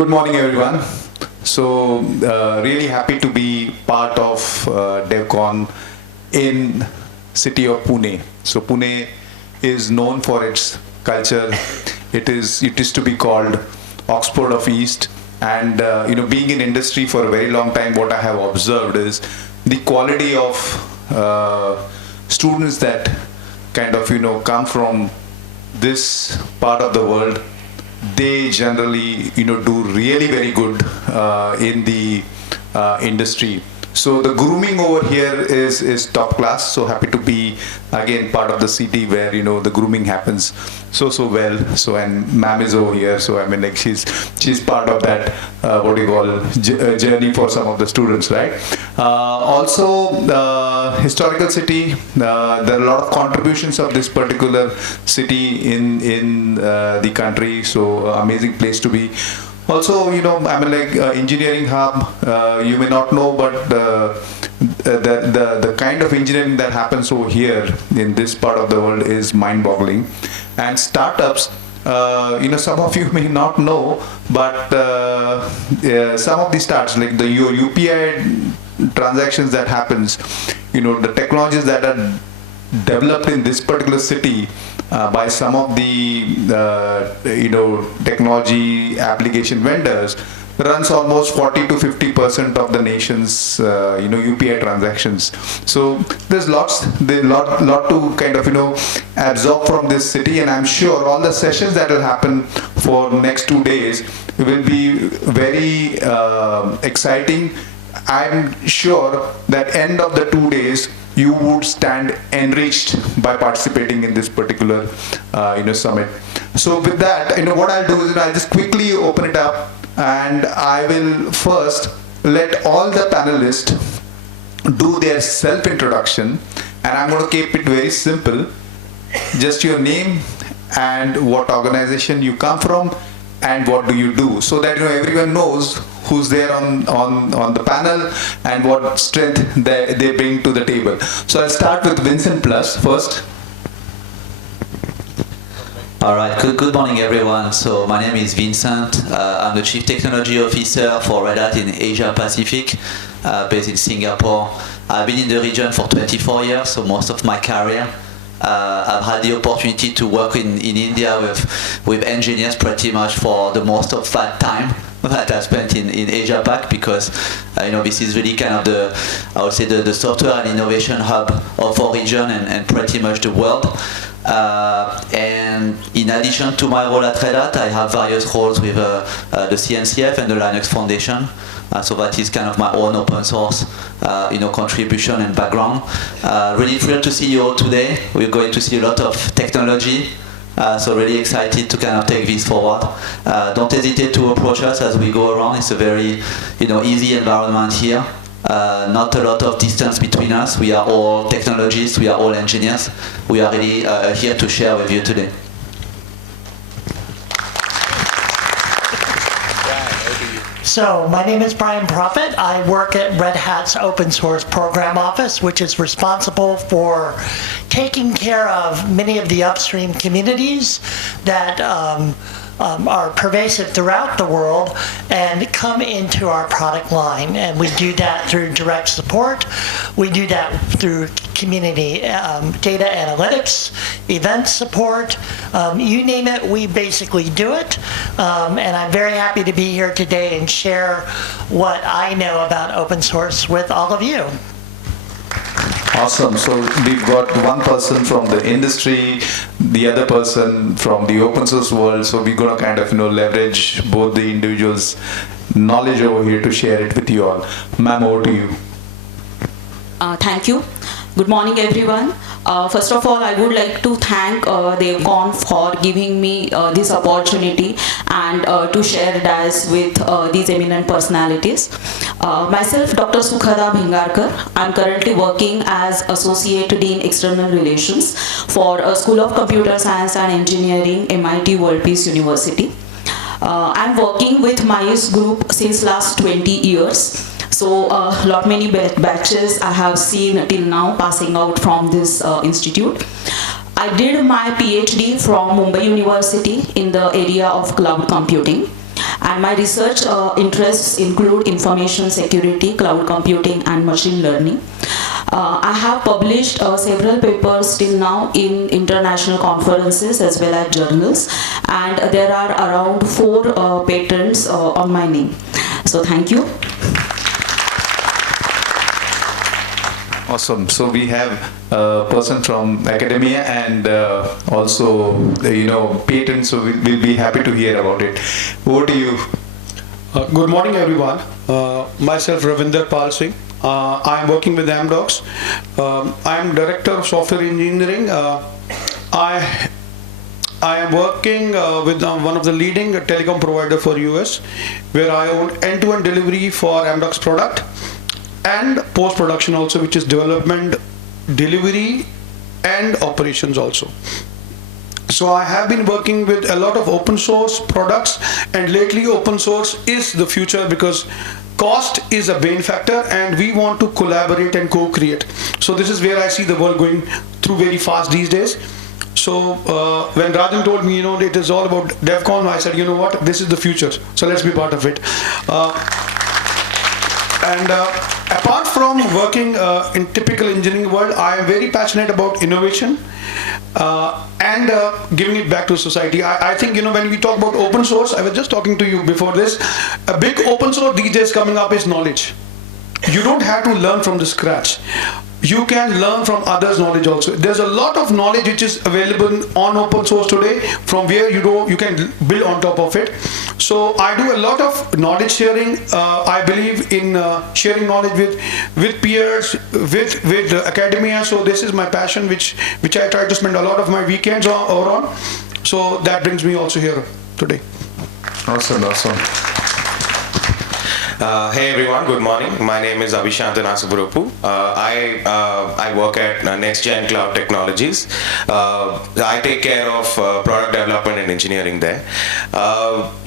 Good morning, everyone. So, really happy to be part of DevCon in city of Pune. So, Pune is known for its culture. It is to be called Oxford of East. And being in industry for a very long time, what I have observed is the quality of students that kind of come from this part of the world. They generally do really very good in the industry. So the grooming over here is top class. So happy to be again part of the city where the grooming happens so well. So, and ma'am is over here, so I mean, like, she's part of that what do you call journey for some of the students, right? Also historical city. There are a lot of contributions of this particular city in the country. So amazing place to be. Also, I mean, like, engineering hub, you may not know, but the kind of engineering that happens over here in this part of the world is mind-boggling. And startups, some of you may not know, but some of the startups, like your UPI transactions that happens, the technologies that are developed in this particular city by some of the technology application vendors runs almost 40 to 50% of the nation's UPI transactions. So there's lot to kind of absorb from this city, and I'm sure all the sessions that will happen for next 2 days will be very exciting. I'm sure that end of the 2 days you would stand enriched by participating in this particular summit. So with that, what I'll do is I'll just quickly open it up, and I will first let all the panelists do their self-introduction, and I'm going to keep it very simple. Just your name and what organization you come from and what do you do, so that everyone knows who's there on the panel and what strength they bring to the table. So I'll start with Vincent Plus first. All right, good morning everyone. So my name is Vincent. I'm the Chief Technology Officer for Red Hat in Asia Pacific, based in Singapore. I've been in the region for 24 years, so most of my career. I've had the opportunity to work in India with engineers pretty much for the most of that time that I spent in Asia APAC, because this is really kind of the software and innovation hub of our region and pretty much the world. And in addition to my role at Red Hat, I have various roles with the CNCF and the Linux Foundation. So that is kind of my own open source, contribution and background. Really thrilled to see you all today. We're going to see a lot of technology. So really excited to kind of take this forward. Don't hesitate to approach us as we go around. It's a very, easy environment here. Not a lot of distance between us. We are all technologists. We are all engineers. We are really here to share with you today. So my name is Brian Proffitt. I work at Red Hat's Open Source Program Office, which is responsible for taking care of many of the upstream communities that are pervasive throughout the world and come into our product line. And we do that through direct support. We do that through community data analytics, event support, you name it, we basically do it. And I'm very happy to be here today and share what I know about open source with all of you. Awesome. So we've got one person from the industry, the other person from the open source world. So we're going to kind of leverage both the individuals' knowledge over here to share it with you all. Ma'am, over to you. Thank you. Good morning, everyone. First of all, I would like to thank DevCon for giving me this opportunity and to share this with these eminent personalities. Myself, Dr. Sukhada Bhingarkar. I'm currently working as Associate Dean External Relations for School of Computer Science and Engineering, MITWPU University. I'm working with MICE group since last 20 years. So many batches I have seen till now passing out from this institute. I did my PhD from Mumbai University in the area of cloud computing. And my research interests include information security, cloud computing, and machine learning. I have published several papers till now in international conferences as well as journals, and there are around 4 patents on my name. So thank you. Awesome. So we have a person from academia and also, patents. So we'll be happy to hear about it. Over to you. Good morning, everyone. Myself, Ravinder Singh. I am working with Amdocs. I am Director of Software Engineering. I am working with one of the leading telecom provider for US, where I own end-to-end delivery for Amdocs product and post-production also, which is development, delivery, and operations also. So I have been working with a lot of open source products, and lately open source is the future because cost is a main factor and we want to collaborate and co-create. So this is where I see the world going through very fast these days. So when Rajan told me, it is all about DevCon, I said, what, this is the future. So let's be part of it. Apart from working in typical engineering world, I am very passionate about innovation and giving it back to society. I think, when we talk about open source, I was just talking to you before this, a big open source these days coming up is knowledge. You don't have to learn from the scratch. You can learn from others' knowledge also. There's a lot of knowledge which is available on open source today, from where you can build on top of it. So I do a lot of knowledge sharing. I believe in sharing knowledge with peers, with academia. So this is my passion, which I try to spend a lot of my weekends on. So that brings me also here today. Awesome. Hey everyone, good morning. My name is Abhisyant and Anasapurapu. I work at NxtGen Cloud Technologies. I take care of product development and engineering there.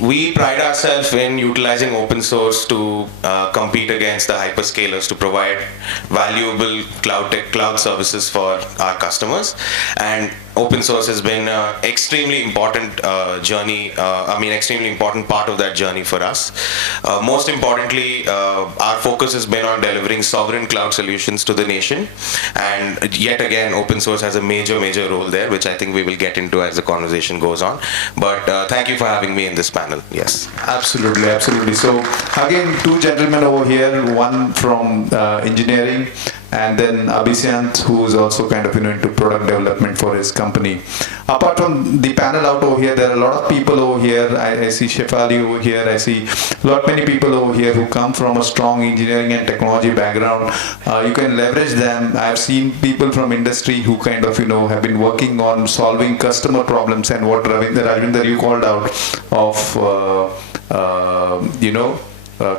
We pride ourselves in utilizing open source to compete against the hyperscalers to provide valuable cloud services for our customers. And open source has been an extremely important extremely important part of that journey for us. Most importantly, our focus has been on delivering sovereign cloud solutions to the nation. And yet again, open source has a major role there, which I think we will get into as the conversation goes on. But thank you for having me in this panel. Yes. Absolutely. So again, 2 gentlemen over here, one from engineering, and then Abhisyant, who is also kind of into product development for his company. Apart from the panel out over here, there are a lot of people over here. I see Shefali over here. I see many people over here who come from a strong engineering and technology background. You can leverage them. I've seen people from industry who kind of have been working on solving customer problems, and what Ravinder you called out of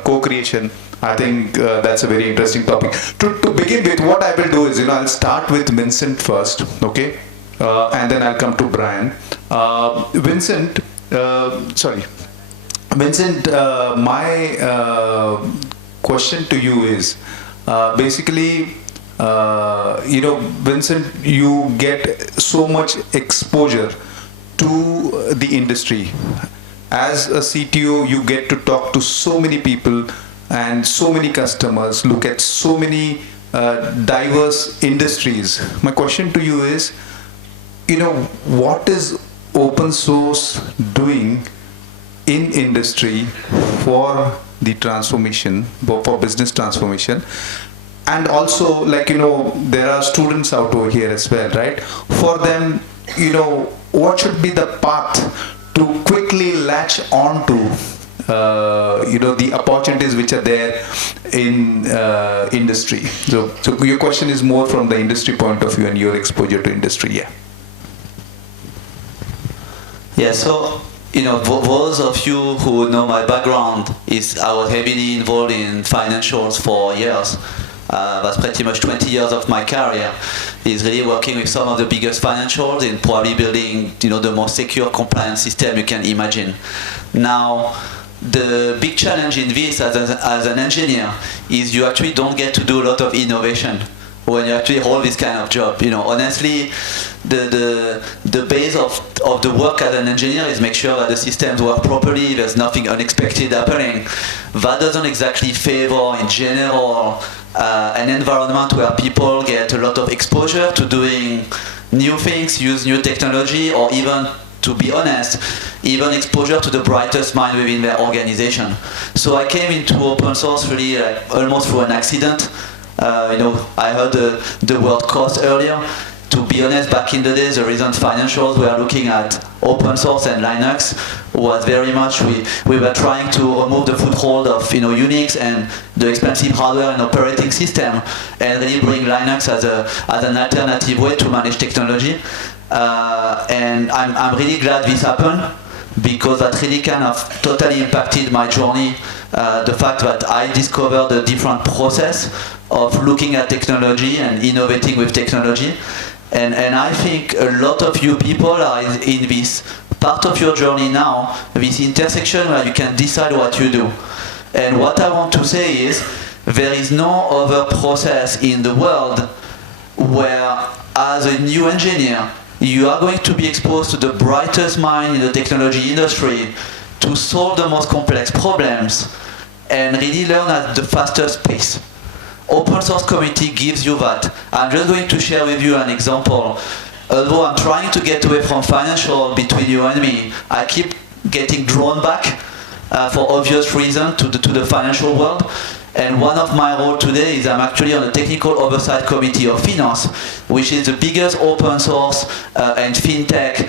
co-creation. I think that's a very interesting topic. To begin with, what I will do is, I'll start with Vincent first, okay? And then I'll come to Brian. Vincent, my question to you is, Vincent, you get so much exposure to the industry. As a CTO, you get to talk to so many people and so many customers, look at so many diverse industries. My question to you is, what is open source doing in industry for the transformation, for business transformation? And also, there are students out over here as well, right? For them, what should be the path to quickly latch on to the opportunities which are there in industry. So your question is more from the industry point of view and your exposure to industry, yeah. Yeah, so, those of you who know my background I was heavily involved in financials for years. That's pretty much 20 years of my career is really working with some of the biggest financials and probably building, the most secure compliance system you can imagine. Now, the big challenge in this as an engineer is you actually don't get to do a lot of innovation. when you actually hold this kind of job. Honestly, the base of the work as an engineer is make sure that the systems work properly, there's nothing unexpected happening. That doesn't exactly favor, in general, an environment where people get a lot of exposure to doing new things, use new technology, or even, to be honest, even exposure to the brightest mind within their organization. So I came into open source really almost through an accident. I heard the word cost earlier. To be honest, back in the days, the reason financials were looking at open source and Linux was very much we were trying to remove the foothold of Unix and the expensive hardware and operating system, and really bring Linux as an alternative way to manage technology. And I'm really glad this happened, because that really kind of totally impacted my journey. The fact that I discovered a different process of looking at technology and innovating with technology. And I think a lot of you people are in this part of your journey now, this intersection where you can decide what you do. And what I want to say is, there is no other process in the world where, as a new engineer, you are going to be exposed to the brightest mind in the technology industry to solve the most complex problems and really learn at the fastest pace. Open source community gives you that. I'm just going to share with you an example. Although I'm trying to get away from financial between you and me, I keep getting drawn back for obvious reasons to the financial world. And one of my roles today is I'm actually on the technical oversight committee of Finance, which is the biggest open source and fintech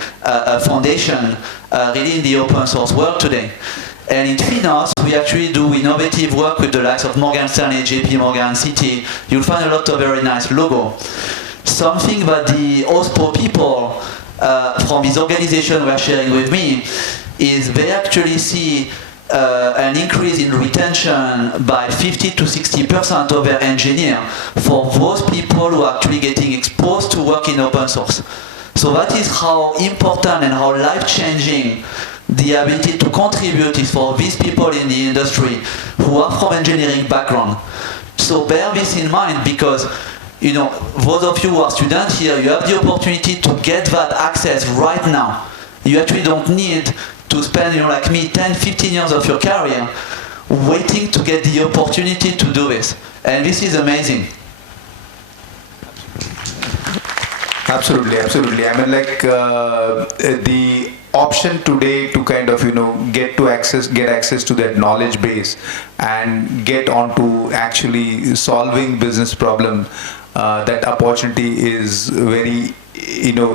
foundation really in the open source world today. And in Finance, we actually do innovative work with the likes of Morgan Stanley, JP Morgan, Citi. You'll find a lot of very nice logo. Something that the OSPO people from this organization were sharing with me is they actually see an increase in retention by 50 to 60% of their engineers for those people who are actually getting exposed to work in open source. So that is how important and how life-changing the ability to contribute is for these people in the industry who are from engineering background. So bear this in mind, because those of you who are students here, you have the opportunity to get that access right now. You actually don't need to spend, like me, 10, 15 years of your career waiting to get the opportunity to do this. And this is amazing. Absolutely, absolutely. I mean, the option today to kind of get access to that knowledge base and get onto actually solving business problem, that opportunity is very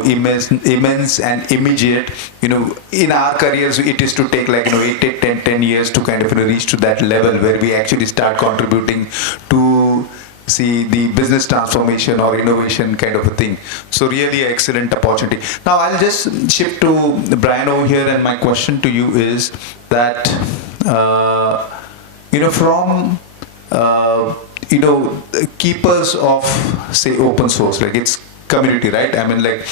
immense and immediate. In our careers, it is to take 10 years to kind of reach to that level where we actually start contributing to see the business transformation or innovation kind of a thing. So really excellent opportunity. Now I'll just shift to Brian over here, and my question to you is that from keepers of, say, open source, like it's community, right? I mean,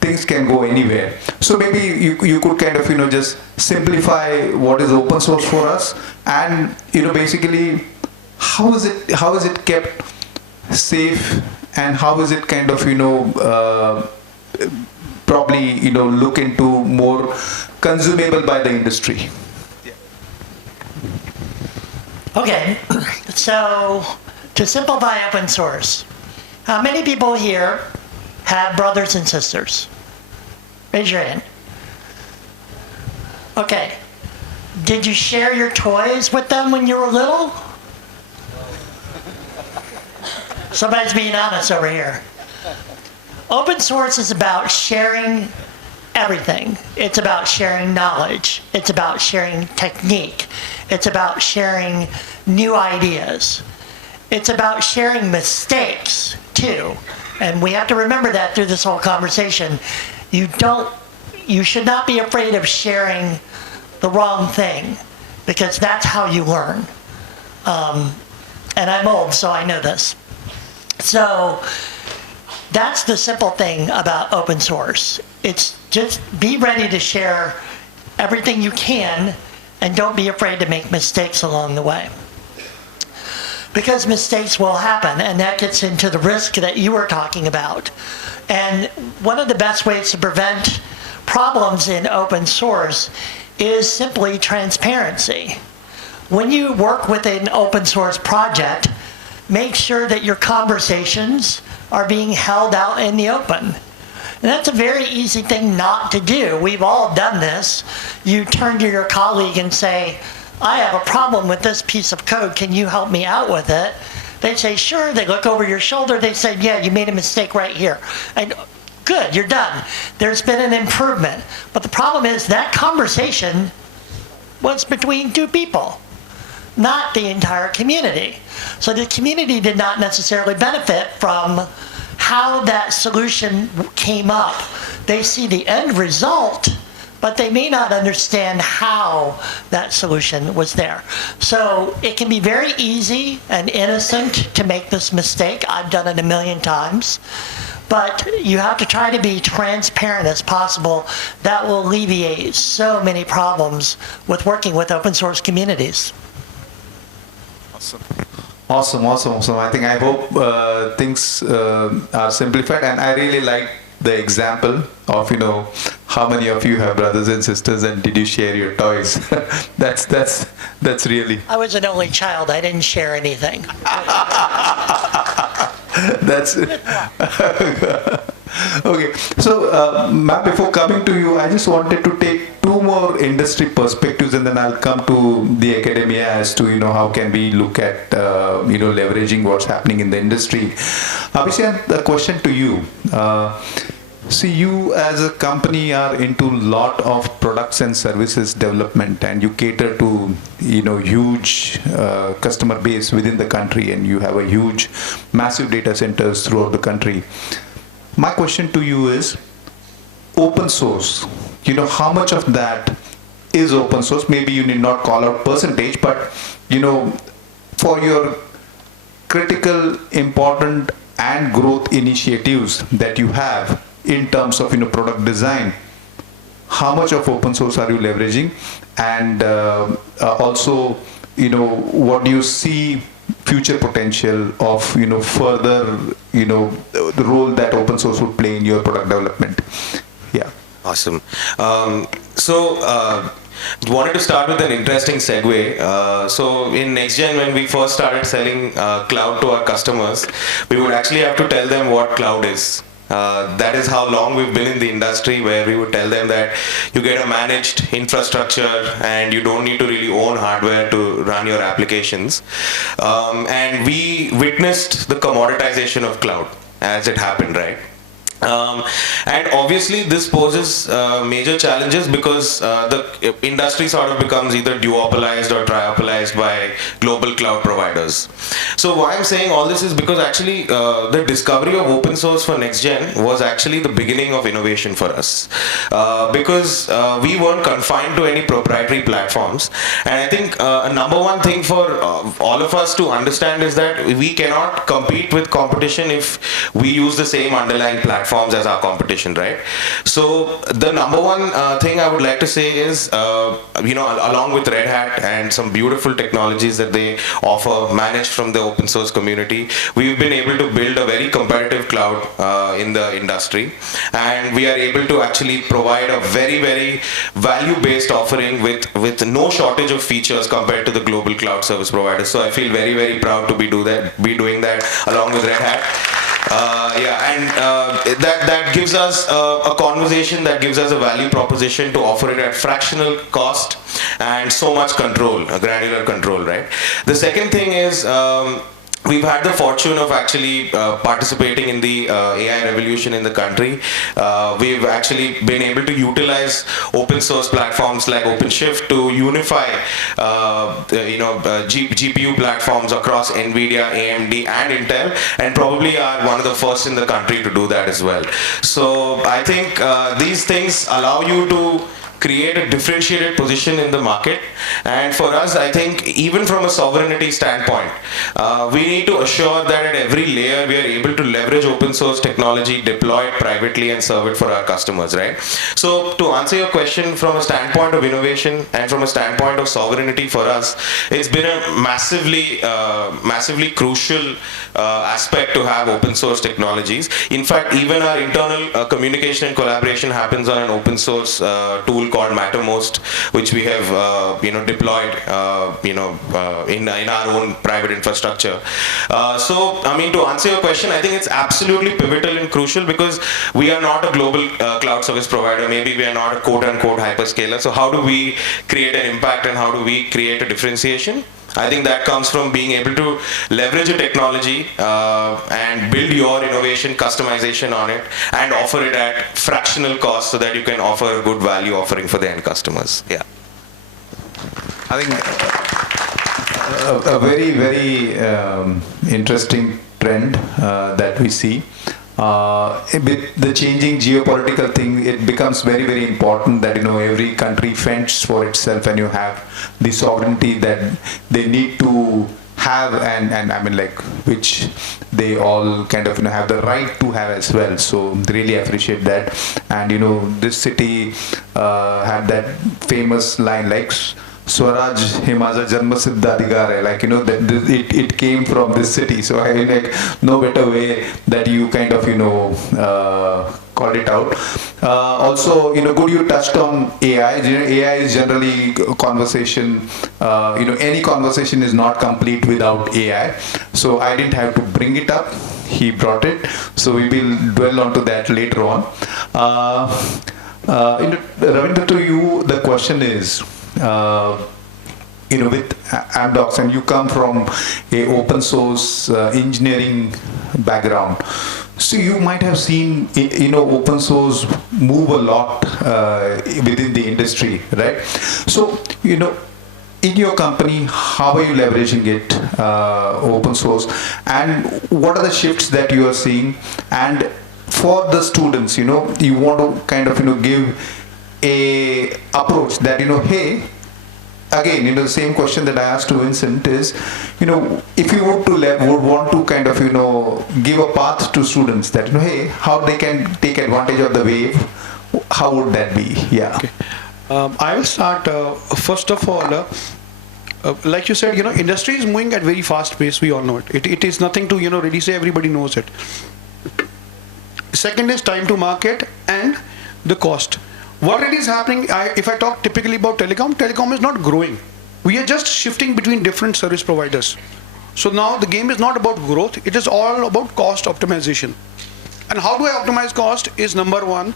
things can go anywhere. So maybe you could kind of just simplify what is open source for us, and basically how is it kept safe, and how is it kind of probably look into more consumable by the industry. Okay, so to simplify open source, how many people here have brothers and sisters? Raise your hand. Okay, did you share your toys with them when you were little? Somebody's being honest over here. Open source is about sharing everything. It's about sharing knowledge. It's about sharing technique. It's about sharing new ideas. It's about sharing mistakes too. And we have to remember that through this whole conversation. You should not be afraid of sharing the wrong thing, because that's how you learn. And I'm old, so I know this. So that's the simple thing about open source. It's just be ready to share everything you can, and don't be afraid to make mistakes along the way. Because mistakes will happen, and that gets into the risk that you were talking about. And one of the best ways to prevent problems in open source is simply transparency. When you work with an open source project, make sure that your conversations are being held out in the open. And that's a very easy thing not to do. We've all done this. You turn to your colleague and say, I have a problem with this piece of code. Can you help me out with it? They say, sure. They look over your shoulder. They say, yeah, you made a mistake right here. And good, you're done. There's been an improvement. But the problem is that conversation was between two people, not the entire community. So the community did not necessarily benefit from how that solution came up. They see the end result, but they may not understand how that solution was there. So it can be very easy and innocent to make this mistake. I've done it a million times. But you have to try to be transparent as possible. That will alleviate so many problems with working with open source communities. Awesome. I hope things are simplified, and I really like the example of, how many of you have brothers and sisters, and did you share your toys? that's really. I was an only child. I didn't share anything. That's okay. So, ma'am, before coming to you, I just wanted to take two more industry perspectives, and then I'll come to the academia as to how can we look at leveraging what's happening in the industry. Abhisyant, a question to you. See, you as a company are into lot of products and services development, and you cater to huge customer base within the country, and you have a huge massive data centers throughout the country. My question to you is open source. How much of that is open source? Maybe you need not call out percentage, but for your critical, important and growth initiatives that you have in terms of product design, how much of open source are you leveraging? And also what do you see future potential of further the role that open source would play in your product development? Yeah. Awesome. Wanted to start with an interesting segue. So in NxtGen, when we first started selling cloud to our customers, we would actually have to tell them what cloud is. That is how long we've been in the industry, where we would tell them that you get a managed infrastructure and you don't need to really own hardware to run your applications. And we witnessed the commoditization of cloud as it happened, right? And obviously this poses major challenges because the industry sort of becomes either duopolized or triopolized by global cloud providers. So why I'm saying all this is because actually the discovery of open source for NxtGen was actually the beginning of innovation for us. Because we weren't confined to any proprietary platforms. And I think a number one thing for all of us to understand is that we cannot compete with competition if we use the same underlying platforms as our competition, right? So the number one thing I would like to say is, along with Red Hat and some beautiful technologies that they offer managed from the open source community, we've been able to build a very competitive cloud in the industry, and we are able to actually provide a very, very value-based offering with no shortage of features compared to the global cloud service providers. So I feel very, very proud to be doing that along with Red Hat. That gives us a conversation, that gives us a value proposition to offer it at fractional cost and so much control, granular control, right? The second thing is, we've had the fortune of actually participating in the AI revolution in the country. We've actually been able to utilize open source platforms like OpenShift to unify GPU platforms across NVIDIA, AMD and Intel, and probably are one of the first in the country to do that as well. So I think these things allow you to create a differentiated position in the market. And for us, I think even from a sovereignty standpoint, we need to assure that at every layer we are able to leverage open source technology, deploy it privately and serve it for our customers, right? So to answer your question from a standpoint of innovation and from a standpoint of sovereignty for us, it's been a massively crucial aspect to have open source technologies. In fact, even our internal communication and collaboration happens on an open source tool called Mattermost, which we have deployed in our own private infrastructure. So I mean, to answer your question, I think it's absolutely pivotal and crucial because we are not a global cloud service provider. Maybe we are not a quote-unquote hyperscaler. So how do we create an impact and how do we create a differentiation? I think that comes from being able to leverage a technology and build your innovation, customization on it, and offer it at fractional cost so that you can offer a good value offering for the end customers. Yeah. I think a very, very interesting trend that we see. With the changing geopolitical thing, it becomes very, very important that every country fends for itself, and you have the sovereignty that they need to have, and I mean, like, which they all kind of have the right to have as well. So really appreciate that. And this city had that famous line like Swaraj Himaza Janma Siddha Adhikar hai, like that it came from this city. So I mean, like, no better way that you kind of called it out. Also, good you touched on AI. AI is generally conversation. Any conversation is not complete without AI. So I didn't have to bring it up. He brought it. So we will dwell onto that later on. Ravinder, to you, the question is, with Amdocs, and you come from a open source engineering background, so you might have seen open source move a lot within the industry, right? So in your company, how are you leveraging it, open source, and what are the shifts that you are seeing? And for the students, you want to kind of give a approach that hey, again, the same question that I asked to Vincent is, if you would want to kind of give a path to students that hey, how they can take advantage of the wave, how would that be? Yeah. Okay. I will start. First of all, like you said, industry is moving at very fast pace. We all know it. It is nothing to really say. Everybody knows it. Second is time to market and the cost. What it is happening, if I talk typically about telecom is not growing. We are just shifting between different service providers. So now the game is not about growth, it is all about cost optimization. And how do I optimize cost is number one.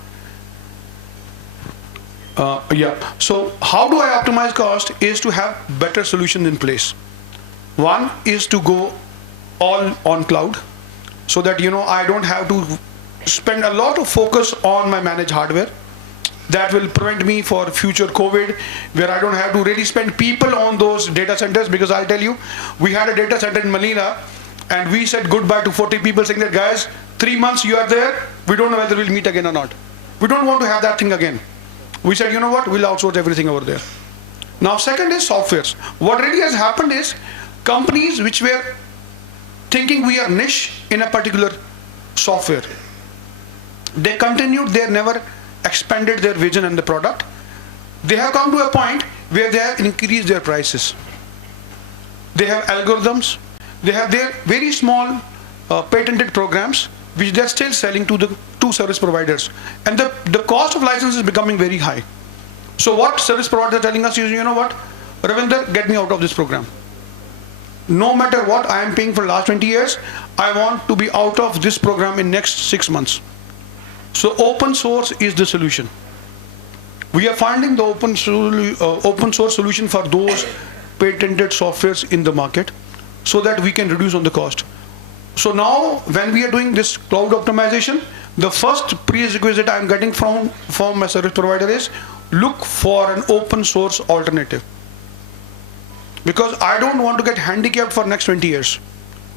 So how do I optimize cost is to have better solutions in place. One is to go all on cloud so that I don't have to spend a lot of focus on my managed hardware. That will prevent me for future COVID, where I don't have to really spend people on those data centers, because I'll tell you, we had a data center in Manila and we said goodbye to 40 people saying that, guys, 3 months you are there, we don't know whether we'll meet again or not. We don't want to have that thing again. We said, you know what, we'll outsource everything over there. Now second is softwares. What really has happened is companies which were thinking we are niche in a particular software, they continued, they never expanded their vision and the product. They have come to a point where they have increased their prices. They have algorithms, they have their very small patented programs which they're still selling to the two service providers, and the cost of license is becoming very high. So what service providers are telling us is, what, Ravinder, get me out of this program. No matter what I am paying for the last 20 years, I want to be out of this program in next 6 months. So open source is the solution. We are finding the open source solution for those patented softwares in the market so that we can reduce on the cost. So now when we are doing this cloud optimization, the first prerequisite I am getting from my service provider is look for an open source alternative. Because I don't want to get handicapped for next 20 years.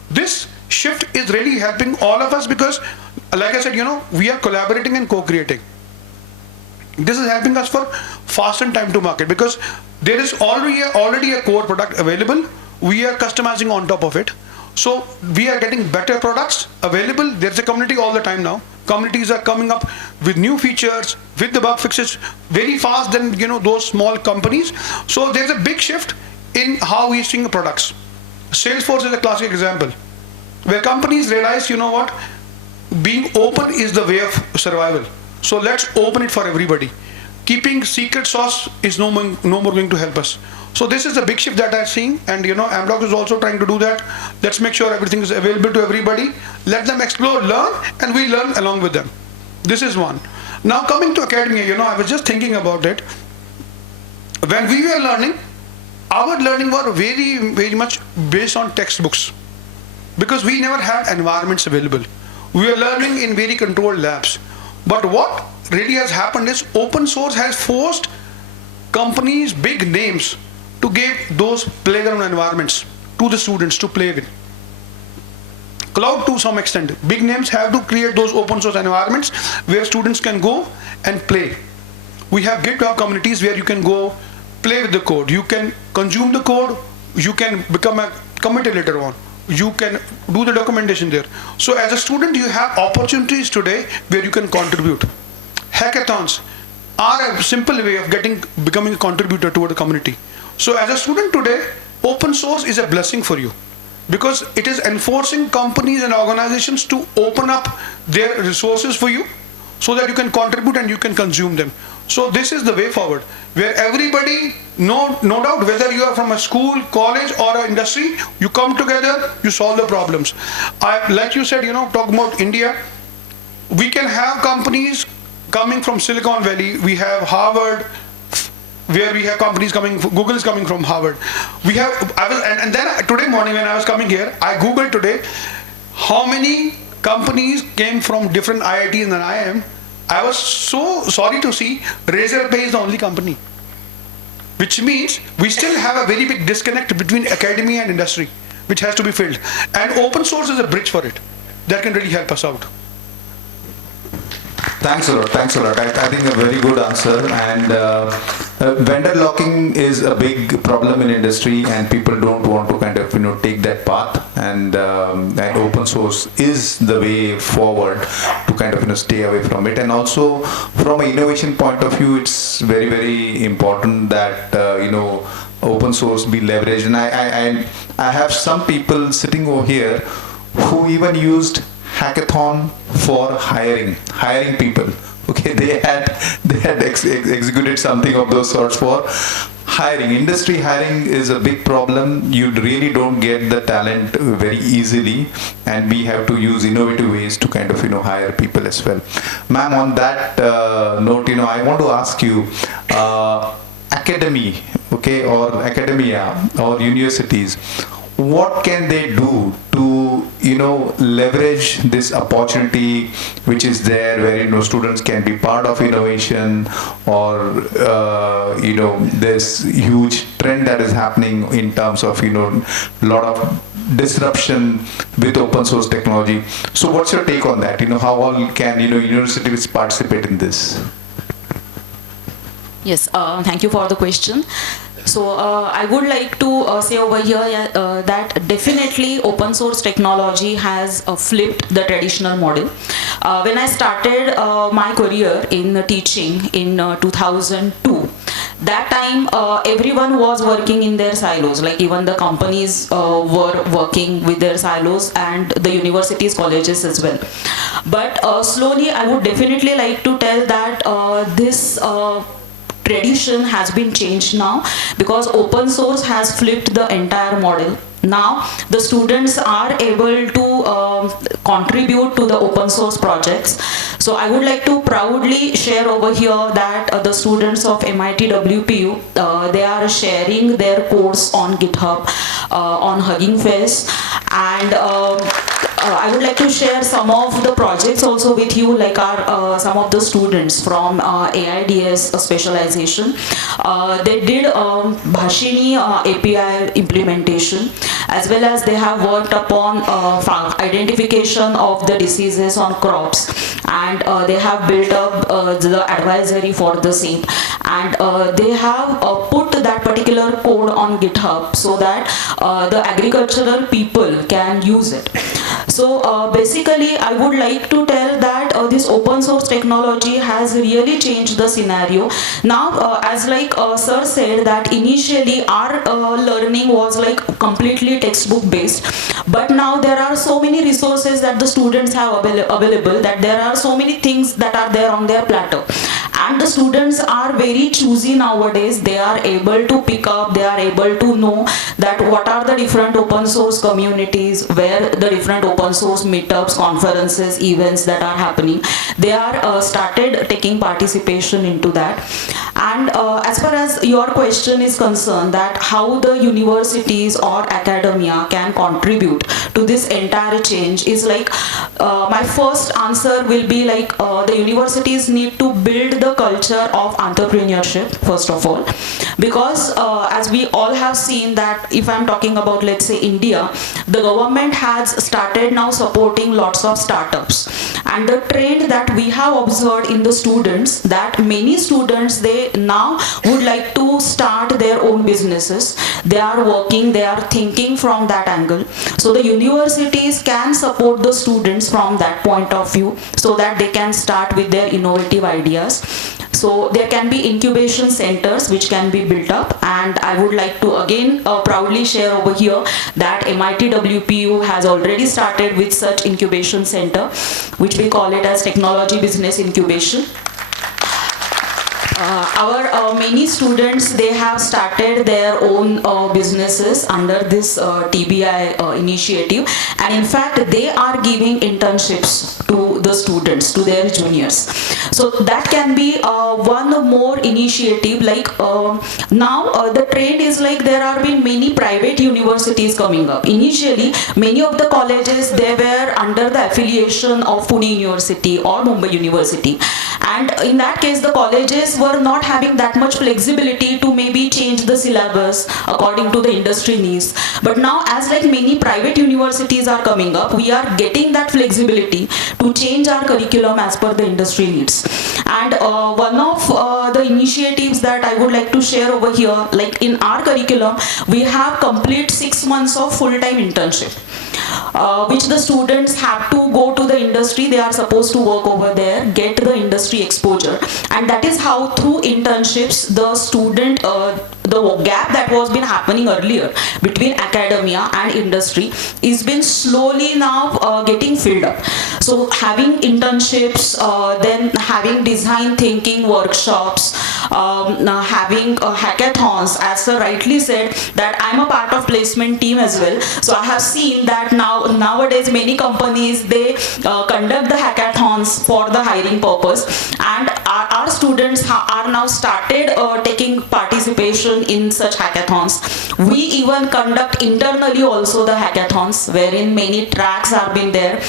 This shift is really helping all of us because, like I said, we are collaborating and co-creating. This is helping us for fasten time to market, because there is already a core product available. We are customizing on top of it. So we are getting better products available. There's a community all the time now. Communities are coming up with new features, with the bug fixes very fast than those small companies. So there's a big shift in how we're seeing the products. Salesforce is a classic example, where companies realize, what, being open is the way of survival. So let's open it for everybody. Keeping secret sauce is no more going to help us. So this is a big shift that I'm seeing, and Amdocs is also trying to do that. Let's make sure everything is available to everybody. Let them explore, learn, and we learn along with them. This is one. Now coming to academia, I was just thinking about it. When we were learning, our learning was very, very much based on textbooks, because we never had environments available. We were learning in very controlled labs. But what really has happened is open source has forced companies, big names, to give those playground environments to the students to play with. Cloud to some extent. Big names have to create those open source environments where students can go and play. We have GitHub communities where you can go play with the code. You can consume the code. You can become a committer later on. You can do the documentation there. So as a student, you have opportunities today where you can contribute. Hackathons are a simple way of becoming a contributor toward the community. So as a student today, open source is a blessing for you, because it is enforcing companies and organizations to open up their resources for you so that you can contribute and you can consume them. So this is the way forward, where everybody, no doubt, whether you are from a school, college, or an industry, you come together, you solve the problems. Like you said, talk about India, we can have companies coming from Silicon Valley. We have Harvard, where we have companies coming. Google is coming from Harvard. We have. And then today morning when I was coming here, I googled today how many companies came from different IITs than I am. I was so sorry to see Razorpay is the only company, which means we still have a very big disconnect between academia and industry, which has to be filled. And open source is a bridge for it that can really help us out. Thanks a lot. I think a very good answer. And vendor locking is a big problem in industry, and people don't want to kind of take that path. And open source is the way forward to kind of stay away from it. And also from an innovation point of view, it's very, very important that open source be leveraged. And I have some people sitting over here who even used hackathon for hiring people. Okay, they had executed something of those sorts for hiring. Industry hiring is a big problem. You really don't get the talent very easily, and we have to use innovative ways to kind of hire people as well. Ma'am, on that note, I want to ask you, academy, okay, or academia or universities, what can they do to leverage this opportunity which is there, where students can be part of innovation, or this huge trend that is happening in terms of lot of disruption with open source technology. So what's your take on that? How all can universities participate in this? Yes, thank you for the question. So I would like to say over here that definitely open source technology has flipped the traditional model. When I started my career in teaching in 2002, that time everyone was working in their silos, like even the companies were working with their silos, and the universities, colleges as well. But slowly I would definitely like to tell that this tradition has been changed now, because open source has flipped the entire model. Now the students are able to contribute to the open source projects. So I would like to proudly share over here that the students of MITWPU, they are sharing their course on GitHub, on Hugging Face, and I would like to share some of the projects also with you, like some of the students from AIDS specialization. They did Bhashini API implementation, as well as they have worked upon identification of the diseases on crops, and they have built up the advisory for the same, and they have put that particular code on GitHub so that the agricultural people can use it. So basically I would like to tell that this open source technology has really changed the scenario. Now as like sir said that initially our learning was like completely textbook based, but now there are so many resources that the students have available, that there are so many things that are there on their platter, and the students are very choosy nowadays. They are able to pick up, they are able to know that what are the different open source communities, where the different open source meetups, conferences, events that are happening. They are started taking participation into that. And as far as your question is concerned, that how the universities or academia can contribute to this entire change, is like my first answer will be like the universities need to build the culture of entrepreneurship first of all, because as we all have seen that if I'm talking about, let's say, India, the government has started now supporting lots of startups, and the trend that we have observed in the students, that many students, they now would like to start their own businesses. They are working, they are thinking from that angle. So the universities can support the students from that point of view so that they can start with their innovative ideas. So there can be incubation centers which can be built up, and I would like to again proudly share over here that MITWPU has already started with such incubation center, which we call it as Technology Business Incubation. Our many students, they have started their own businesses under this TBI initiative, and in fact they are giving internships to the students, to their juniors. So that can be one more initiative. Like now the trend is like there are been many private universities coming up. Initially many of the colleges, they were under the affiliation of Pune University or Mumbai University, and in that case the colleges were not having that much flexibility to maybe change the syllabus according to the industry needs. But now as like many private universities are coming up, we are getting that flexibility to change our curriculum as per the industry needs. And one of the initiatives that I would like to share over here, like in our curriculum, we have complete 6 months of full-time internship, which the students have to go to the industry. They are supposed to work over there, get the industry exposure, and that is how through internships the student, the gap that was been happening earlier between academia and industry is been slowly now getting filled up. So having internships, then having design thinking workshops, having hackathons, as sir rightly said that I'm a part of placement team as well. So I have seen that nowadays many companies, they conduct the hackathons for the hiring purpose, and our students are now started taking participation in such hackathons. We even conduct internally also the hackathons, wherein many tracks are been there.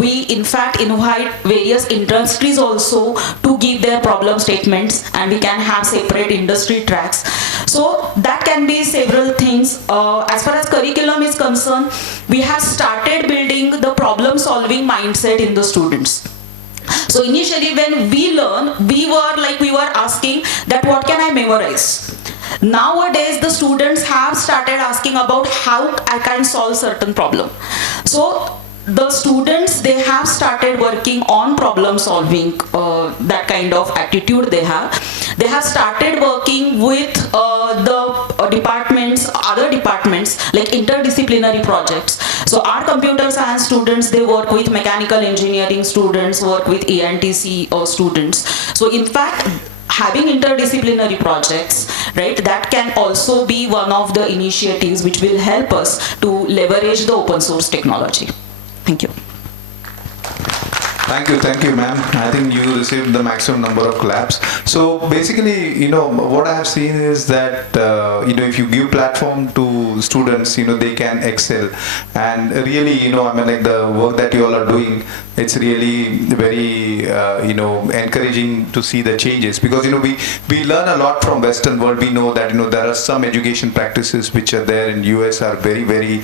We in fact invite various industries also to give their problem statements, and we can have separate industry tracks. So that can be several things. As far as curriculum is concerned, we have started building the problem solving mindset in the students. So initially when we learn, we were asking that what can I memorize? Nowadays the students have started asking about how I can solve certain problem. So the students, they have started working on problem solving, that kind of attitude they have. They have started working with the departments, other departments, like interdisciplinary projects. So our computer science students, they work with mechanical engineering students, work with ENTC students. So in fact, having interdisciplinary projects, right, that can also be one of the initiatives which will help us to leverage the open source technology. Thank you. Thank you, ma'am. I think you received the maximum number of claps. So basically, what I have seen is that, if you give platform to students, they can excel. And really, like the work that you all are doing, it's really very, encouraging to see the changes. Because, we learn a lot from Western world. We know that, there are some education practices which are there in US are very, very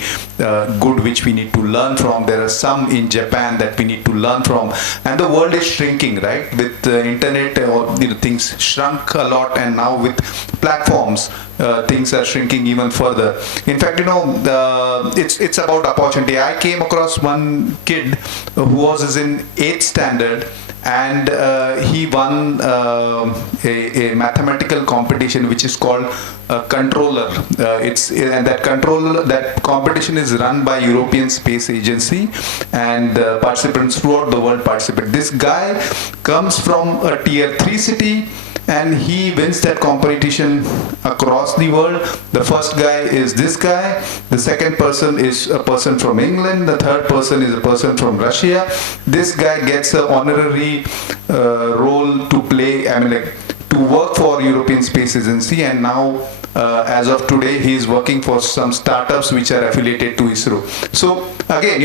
good, which we need to learn from. There are some in Japan that we need to learn from. And the world is shrinking, right? With the internet, things shrunk a lot, and now with platforms, things are shrinking even further. In fact, it's about opportunity. I came across one kid who was in 8th standard, and he won a mathematical competition which is called Controller. And that competition is run by European Space Agency, and participants throughout the world participate. This guy comes from a tier 3 city, and he wins that competition across the world. The first guy is this guy, the second person is a person from England, the third person is a person from Russia. This guy gets an honorary role to play, to work for European Space Agency, and now as of today he is working for some startups which are affiliated to ISRO. So again,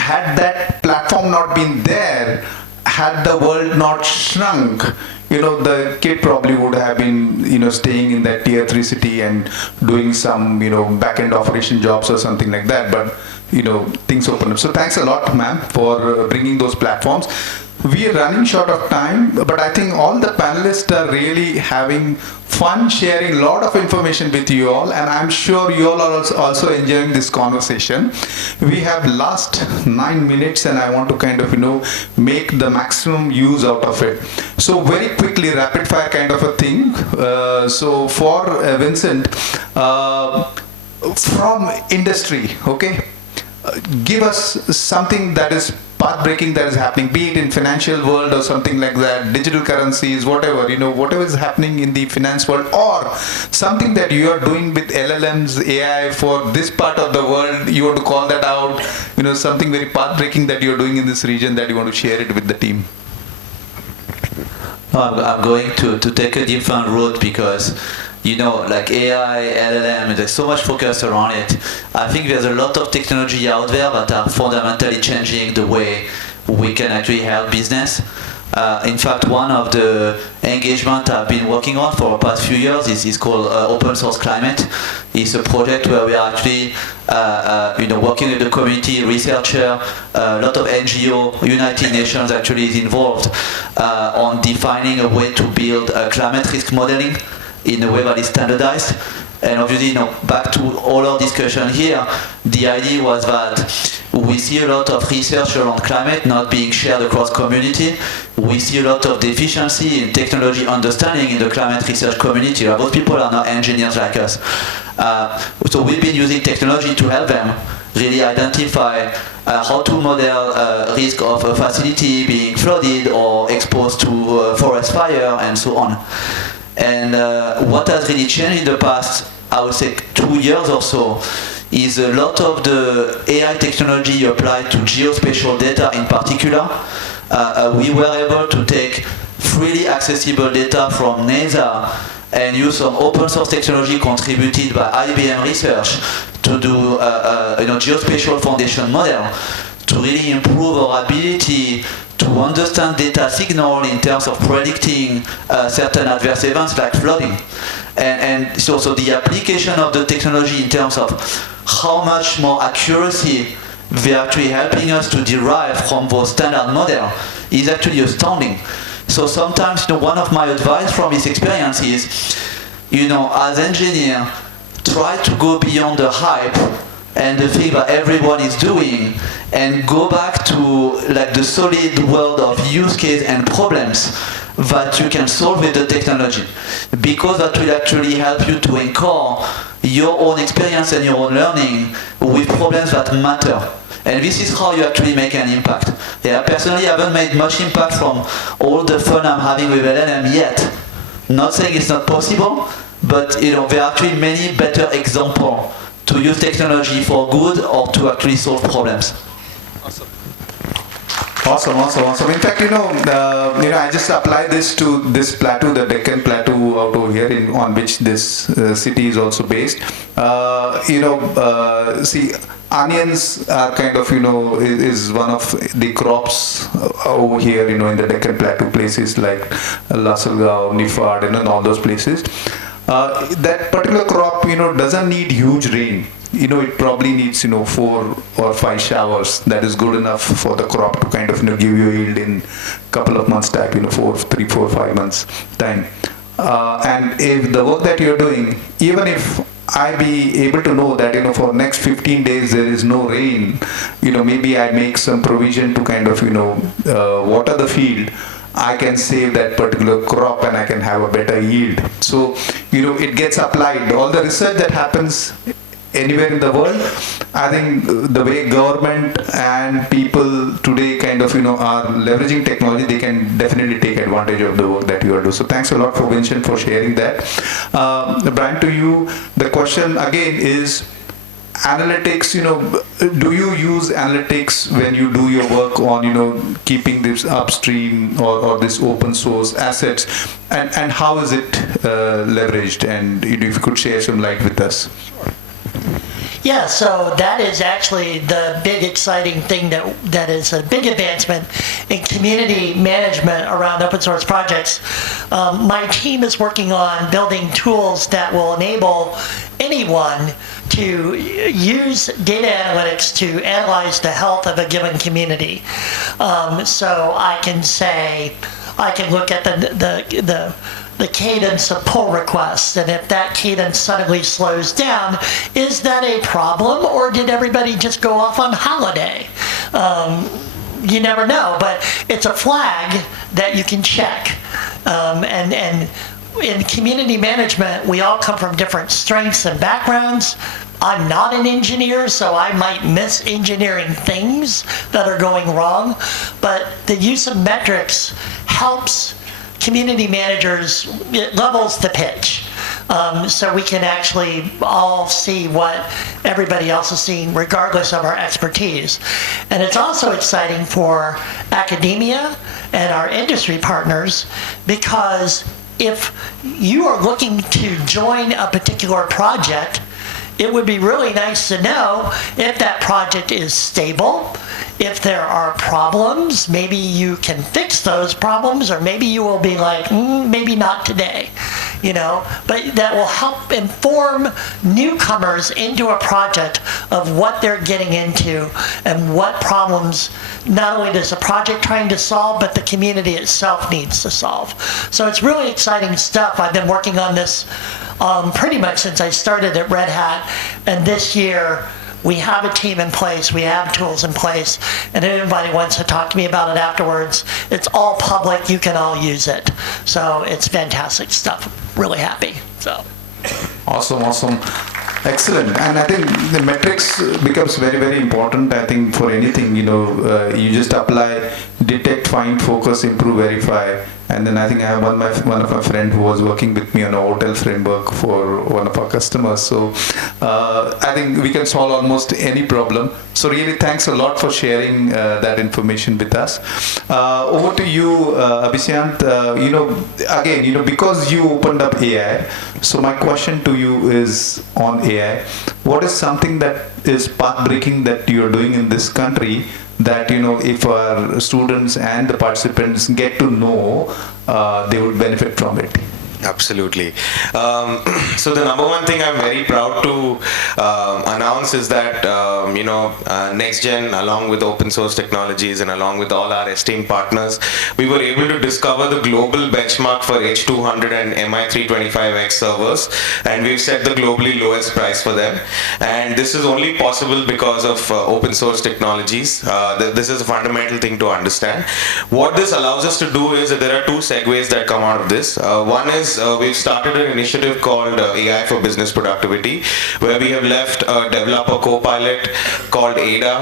had that platform not been there, had the world not shrunk, the kid probably would have been, staying in that tier 3 city and doing some, back-end operation jobs or something like that. But, things open up. So thanks a lot, ma'am, for bringing those platforms. We are running short of time, but I think all the panelists are really having fun sharing a lot of information with you all, and I'm sure you all are also enjoying this conversation. We have last 9 minutes, and I want to kind of, make the maximum use out of it. So very quickly, rapid fire kind of a thing. So for Vincent, from industry, okay, give us something that is path-breaking that is happening, be it in financial world or something like that, digital currencies, whatever, whatever is happening in the finance world, or something that you are doing with LLMs, AI for this part of the world, you want to call that out, something very path-breaking that you're doing in this region that you want to share it with the team. I'm going to take a different route because like AI, LLM, there's so much focus around it. I think there's a lot of technology out there that are fundamentally changing the way we can actually help business. In fact, one of the engagements I've been working on for the past few years is called Open Source Climate. It's a project where we are actually working with the community, researcher, a lot of NGO, United Nations actually is involved on defining a way to build climate risk modeling in a way that is standardized. And obviously, back to all our discussion here, the idea was that we see a lot of research around climate not being shared across community. We see a lot of deficiency in technology understanding in the climate research community. Those people are not engineers like us. So we've been using technology to help them really identify how to model risk of a facility being flooded or exposed to forest fire and so on. And what has really changed in the past, I would say 2 years or so, is a lot of the AI technology applied to geospatial data in particular. We were able to take freely accessible data from NASA and use some open source technology contributed by IBM Research to do geospatial foundation model to really improve our ability to understand data signal in terms of predicting certain adverse events like flooding. And so the application of the technology in terms of how much more accuracy they're actually helping us to derive from those standard models is actually astounding. So sometimes, one of my advice from this experience is, as engineer, try to go beyond the hype and the thing that everyone is doing, and go back to like the solid world of use case and problems that you can solve with the technology, because that will actually help you to anchor your own experience and your own learning with problems that matter. And this is how you actually make an impact. Yeah, personally, I haven't made much impact from all the fun I'm having with LLM yet. Not saying it's not possible, but there are actually many better examples to use technology for good or to actually solve problems. Awesome. Awesome. In fact, I just applied this to this plateau, the Deccan Plateau out over here, on which this city is also based. See, onions are kind of, is one of the crops over here, in the Deccan Plateau places like Lasalgaon, Nifad, and all those places. That particular crop, doesn't need huge rain. It probably needs, 4 or 5 showers. That is good enough for the crop to kind of, give you yield in couple of months time, 3, 4, 5 months time. And if the work that you're doing, even if I be able to know that, for next 15 days there is no rain, maybe I make some provision to kind of, water the field, I can save that particular crop and I can have a better yield. So, it gets applied. All the research that happens anywhere in the world, I think the way government and people today kind of, are leveraging technology, they can definitely take advantage of the work that you are doing. So thanks a lot for Vincent for sharing that. Brian, to you, the question again is, analytics, do you use analytics when you do your work on, keeping this upstream or this open source assets, and how is it leveraged? And if you could share some light with us. Yeah, so that is actually the big exciting thing that is a big advancement in community management around open source projects. My team is working on building tools that will enable anyone to use data analytics to analyze the health of a given community. So I can look at the cadence of pull requests, and if that cadence suddenly slows down, is that a problem, or did everybody just go off on holiday? You never know, but it's a flag that you can check. And in community management, we all come from different strengths and backgrounds. I'm not an engineer, so I might miss engineering things that are going wrong, but the use of metrics helps community managers, it levels the pitch. So we can actually all see what everybody else is seeing regardless of our expertise. And it's also exciting for academia and our industry partners, because if you are looking to join a particular project, it would be really nice to know if that project is stable. If there are problems, maybe you can fix those problems, or maybe you will be like, maybe not today, but that will help inform newcomers into a project of what they're getting into and what problems not only does the project trying to solve, but the community itself needs to solve. So it's really exciting stuff. I've been working on this pretty much since I started at Red Hat, and this year we have a team in place, we have tools in place, and if anybody wants to talk to me about it afterwards, it's all public, you can all use it. So it's fantastic stuff, really happy. So. Awesome. Excellent. And I think the metrics becomes very, very important. I think for anything, you just apply, detect, find, focus, improve, verify. And then I think I have one of my friend who was working with me on a hotel framework for one of our customers. So I think we can solve almost any problem. So really thanks a lot for sharing that information with us. Over to you, Abhisyant. Again, because you opened up AI, so my question to you is on AI. What is something that is path-breaking that you're doing in this country that, if our students and the participants get to know, they would benefit from it? Absolutely. So the number one thing I'm very proud to announce is that NxtGen, along with open source technologies and along with all our esteemed partners, we were able to discover the global benchmark for H200 and MI325X servers, and we've set the globally lowest price for them. And this is only possible because of open source technologies. This is a fundamental thing to understand. What this allows us to do is that there are two segues that come out of this. One is is we've started an initiative called AI for Business Productivity, where we have left a developer co-pilot called Ada,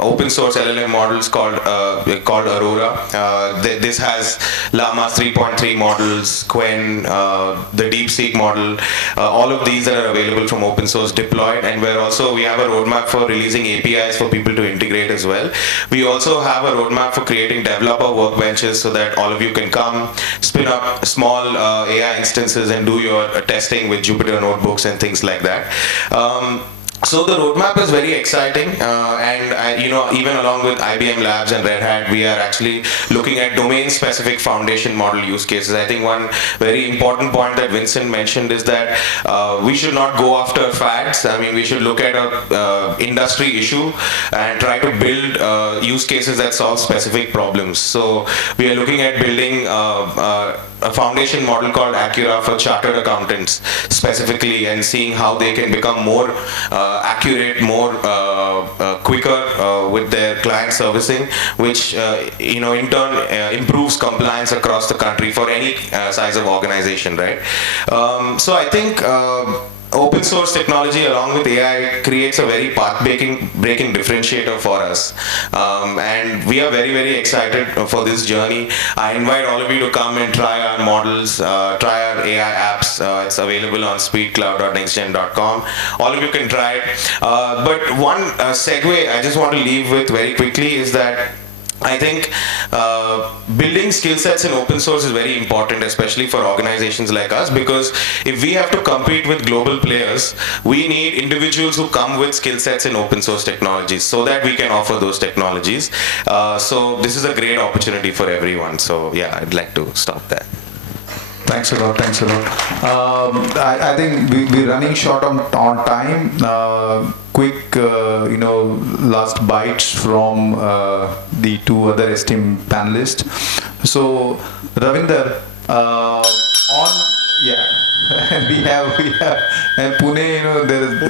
open source LLM models called Aurora. This has Llama 3.3 models, Quen, the DeepSeek model, all of these that are available from open source deployed, and we have a roadmap for releasing APIs for people to integrate as well. We also have a roadmap for creating developer workbenches so that all of you can come, spin up small AI instances and do your testing with Jupyter notebooks and things like that. So the roadmap is very exciting, and even along with IBM Labs and Red Hat, we are actually looking at domain-specific foundation model use cases. I think one very important point that Vincent mentioned is that we should not go after fads. I mean, we should look at a industry issue and try to build use cases that solve specific problems. So we are looking at building a foundation model called Accura for chartered accountants specifically, and seeing how they can become more accurate, more quicker with their client servicing, which in turn improves compliance across the country for any size of organization, right? So I think open source technology along with AI creates a very path-breaking differentiator for us, and we are very, very excited for this journey. I invite all of you to come and try our models, try our AI apps. It's available on speedcloud.nextgen.com. All of you can try it. But one segue I just want to leave with very quickly is that I think building skill sets in open source is very important, especially for organizations like us, because if we have to compete with global players, we need individuals who come with skill sets in open source technologies so that we can offer those technologies. So this is a great opportunity for everyone. So yeah, I'd like to stop there. Thanks a lot. Thanks a lot. I think we're running short on time. Quick, last bites from the two other esteemed panelists. So, Ravinder, we have, and Pune,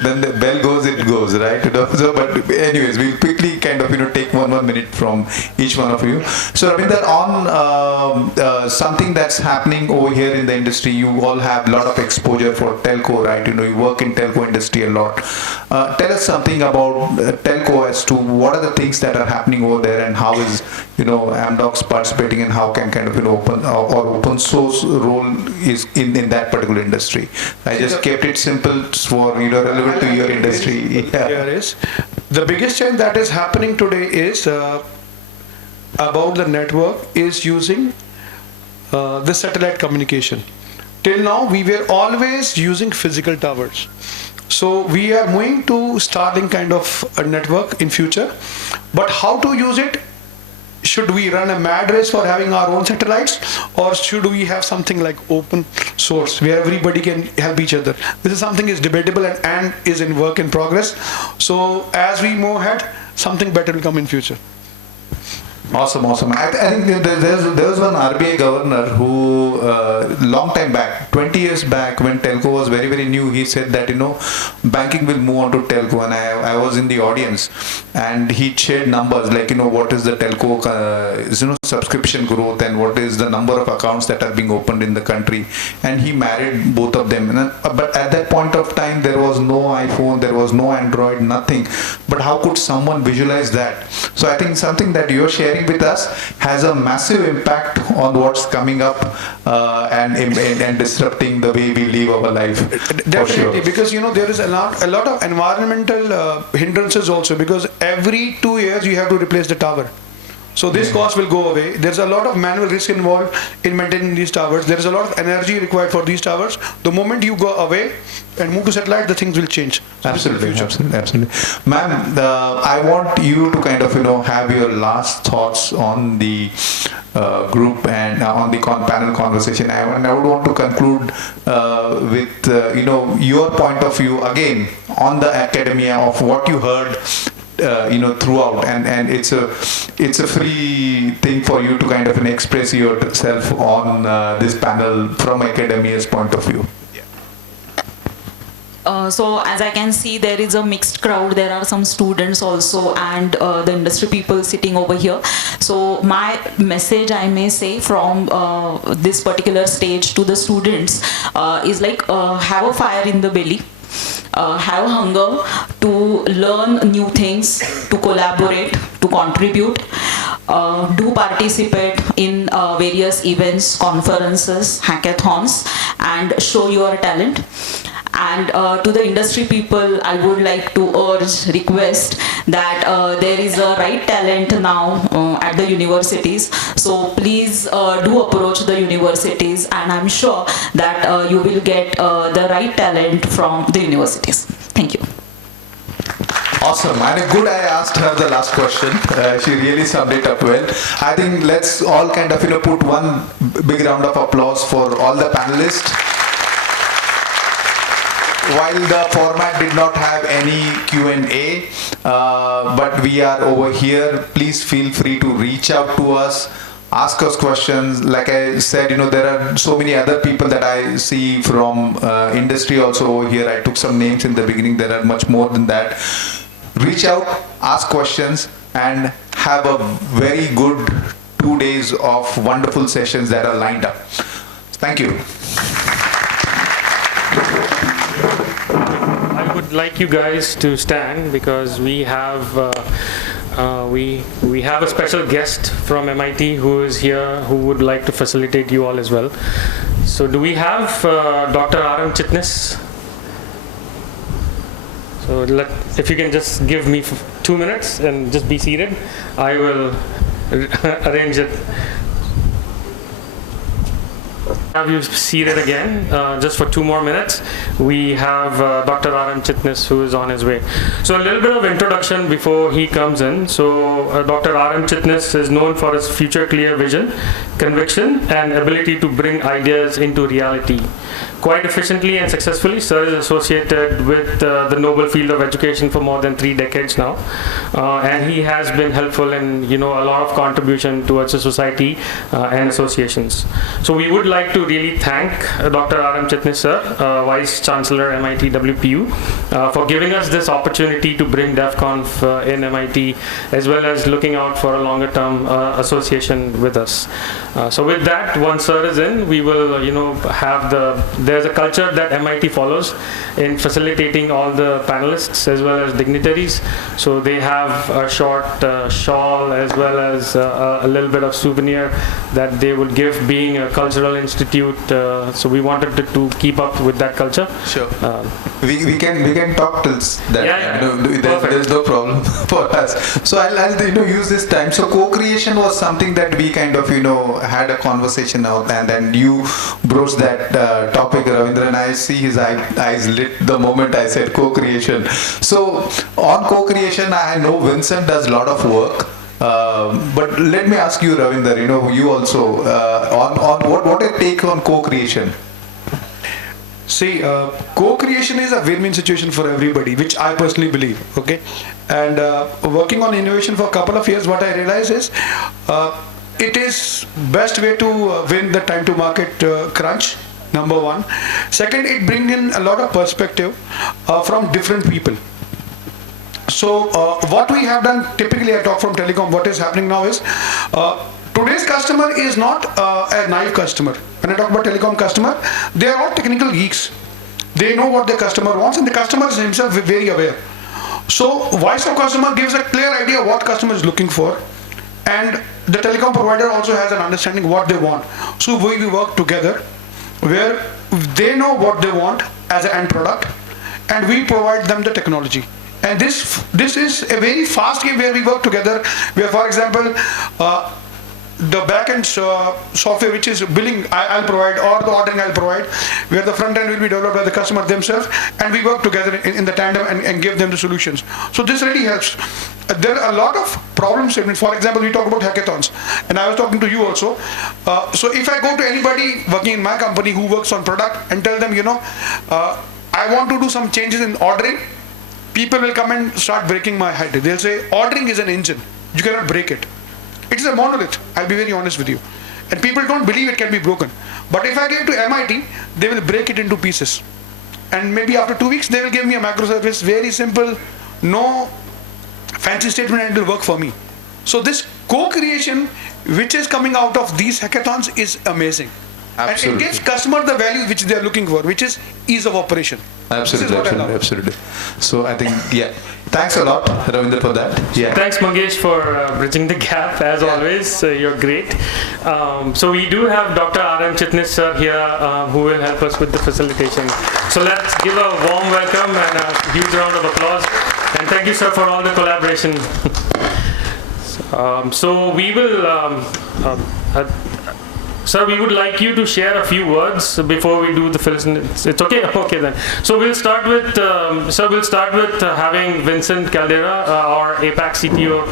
when the bell goes, it goes, right? So, but anyways, we'll quickly kind of, take one minute from each one of you. So, Ravinder, on something that's happening over here in the industry, you all have a lot of exposure for telco, right? You work in telco industry a lot. Tell us something about telco as to what are the things that are happening over there, and how is, Amdocs participating, and how can kind of, open source role is in that particular industry. I just kept it simple for relevant to your industry. Here is the biggest change that is happening today is about the network is using the satellite communication. Till now we were always using physical towers. So we are moving to Starlink kind of a network in future. But how to use it? Should we run a mad race for having our own satellites, or should we have something like open source where everybody can help each other? This is something is debatable and is in work in progress. So as we move ahead, something better will come in future. Awesome. I think there was one RBI governor who, long time back, 20 years back, when telco was very, very new, he said that, banking will move on to telco. And I was in the audience, and he shared numbers like, what is the telco, subscription growth, and what is the number of accounts that are being opened in the country. And he married both of them. But at that point of time, there was no iPhone, there was no Android, nothing. But how could someone visualize that? So I think something that you're sharing with us has a massive impact on what's coming up and disrupting the way we live our life. Definitely, because there is a lot of environmental hindrances also, because every 2 years you have to replace the tower. So this cost will go away. There's a lot of manual risk involved in maintaining these towers. There is a lot of energy required for these towers. The moment you go away and move to satellite, the things will change. So absolutely. Ma'am, I want you to kind of, have your last thoughts on the group and on the panel conversation. I would want to conclude with, your point of view again on the academia of what you heard throughout, and it's a free thing for you to kind of express yourself on this panel from academia's point of view. So as I can see, there is a mixed crowd. There are some students also and the industry people sitting over here. So my message, I may say, from this particular stage to the students is like, have a fire in the belly. Have hunger to learn new things, to collaborate, to contribute, do participate in various events, conferences, hackathons, and show your talent. And to the industry people, I would like to urge, request that there is a right talent now at the universities. So please do approach the universities, and I'm sure that you will get the right talent from the universities. Thank you. Awesome. And good I asked her the last question. She really summed it up well. I think let's all kind of put one big round of applause for all the panelists. While the format did not have any Q&A, but we are over here, please feel free to reach out to us, ask us questions. Like I said, there are so many other people that I see from industry also over here. I took some names in the beginning. There are much more than that. Reach out, ask questions, and have a very good 2 days of wonderful sessions that are lined up. Thank you. I would like you guys to stand because we have we have a special guest from MIT who is here who would like to facilitate you all as well. So do we have Dr. R.M. Chitnis? So if you can just give me 2 minutes and just be seated, I will arrange it. Have you seated again, just for 2 more minutes. We have Dr. R.M. Chitnis who is on his way. So a little bit of introduction before he comes in. So Dr. R.M. Chitnis is known for his future clear vision, conviction, and ability to bring ideas into reality. Quite efficiently and successfully, Sir is associated with the noble field of education for more than 3 decades now. And he has been helpful in a lot of contribution towards the society and associations. So we would like to really thank Dr. R.M. Chitnis sir, Vice Chancellor MITWPU, for giving us this opportunity to bring DevConf in MIT, as well as looking out for a longer term association with us. So with that, once sir is in, we will have there's a culture that MIT follows in facilitating all the panelists as well as dignitaries. So they have a short shawl as well as a little bit of souvenir that they would give, being a cultural institute. So we wanted to keep up with that culture. Sure. We can talk till that. Yeah. There's no problem for us. So I'll use this time. So co-creation was something that we kind of had a conversation out, and then you broached that topic, Ravinder, and I see his eyes lit the moment I said co-creation. So on co-creation, I know Vincent does a lot of work. But let me ask you, Ravinder, you also, on what a take on co-creation? See, co-creation is a win-win situation for everybody, which I personally believe, okay? And working on innovation for a couple of years, what I realize is, it is best way to win the time to market crunch, number one. Second, it brings in a lot of perspective from different people. So what we have done, typically I talk from telecom, what is happening now is, today's customer is not a naive customer. When I talk about telecom customer, they are all technical geeks. They know what the customer wants, and the customer is himself very aware. So voice of customer gives a clear idea what customer is looking for, and the telecom provider also has an understanding what they want. So we work together where they know what they want as an end product, and we provide them the technology. And this is a very fast game where we work together, where, for example, the backend software, which is billing, I'll provide, or the ordering I'll provide, where the front end will be developed by the customer themselves, and we work together in the tandem and give them the solutions. So this really helps. There are a lot of problems. For example, we talk about hackathons, and I was talking to you also. So if I go to anybody working in my company who works on product and tell them, I want to do some changes in ordering, people will come and start breaking my head. They'll say, ordering is an engine. You cannot break it. It is a monolith. I'll be very honest with you. And people don't believe it can be broken. But if I give it to MIT, they will break it into pieces. and maybe after 2 weeks they will give me a microservice, very simple, no fancy statement, and it will work for me. So this co-creation which is coming out of these hackathons is amazing. Absolutely. And it gives customer the value which they are looking for, which is ease of operation. Absolutely, absolutely. So I think, yeah, thanks a lot, Ravinder, for that. Yeah. Thanks, Mangesh, for bridging the gap, as always. You're great. So we do have Dr. R.M. Chitnis sir here, who will help us with the facilitation. So let's give a warm welcome and a huge round of applause. And thank you, sir, for all the collaboration. So we will, sir, we would like you to share a few words before we do the facilitation. It's okay? Okay then. So we'll start with, sir, we'll start with having Vincent Caldeira, our APAC CTO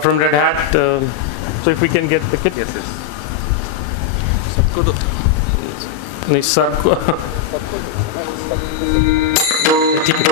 from Red Hat. So if we can get the kit. Yes, yes. नहीं sir को ठीक है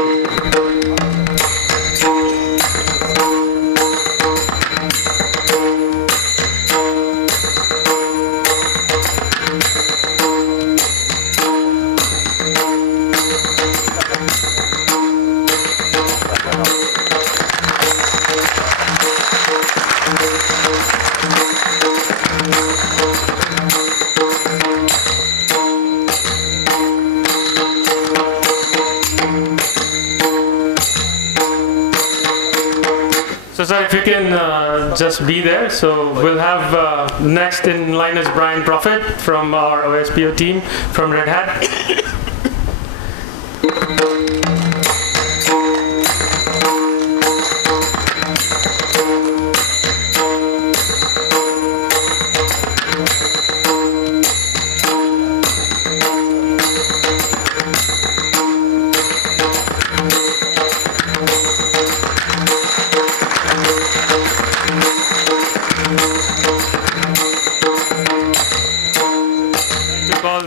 So sir, if you can just be there. So we'll have next in line is Proffitt from our OSPO team from Red Hat.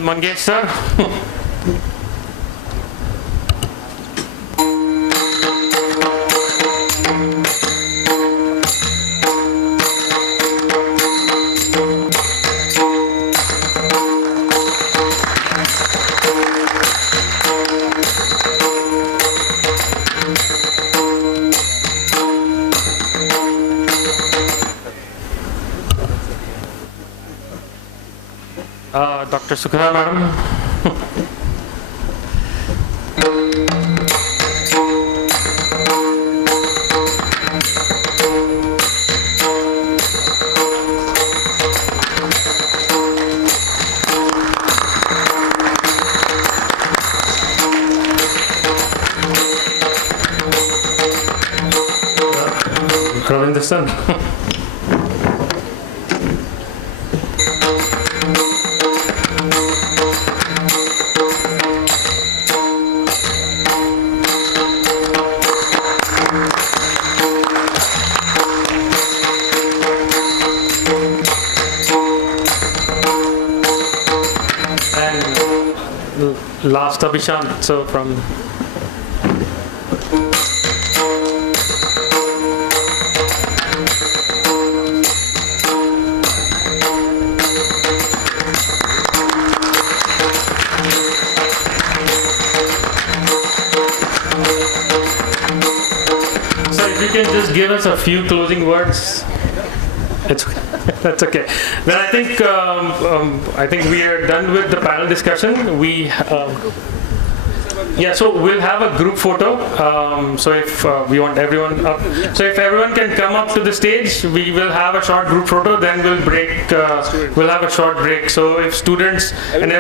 Mangesh sir. Dr. Sukhada, madam. Ravinder sir. Last Abhisyant, so from so if you can just give us a few closing words. It's okay. That's okay. Then I think we are done with the panel discussion. Yeah, so we'll have a group photo. So if we want everyone up, so if everyone can come up to the stage, we will have a short group photo. Then we'll break. We'll have a short break. So if students and everyone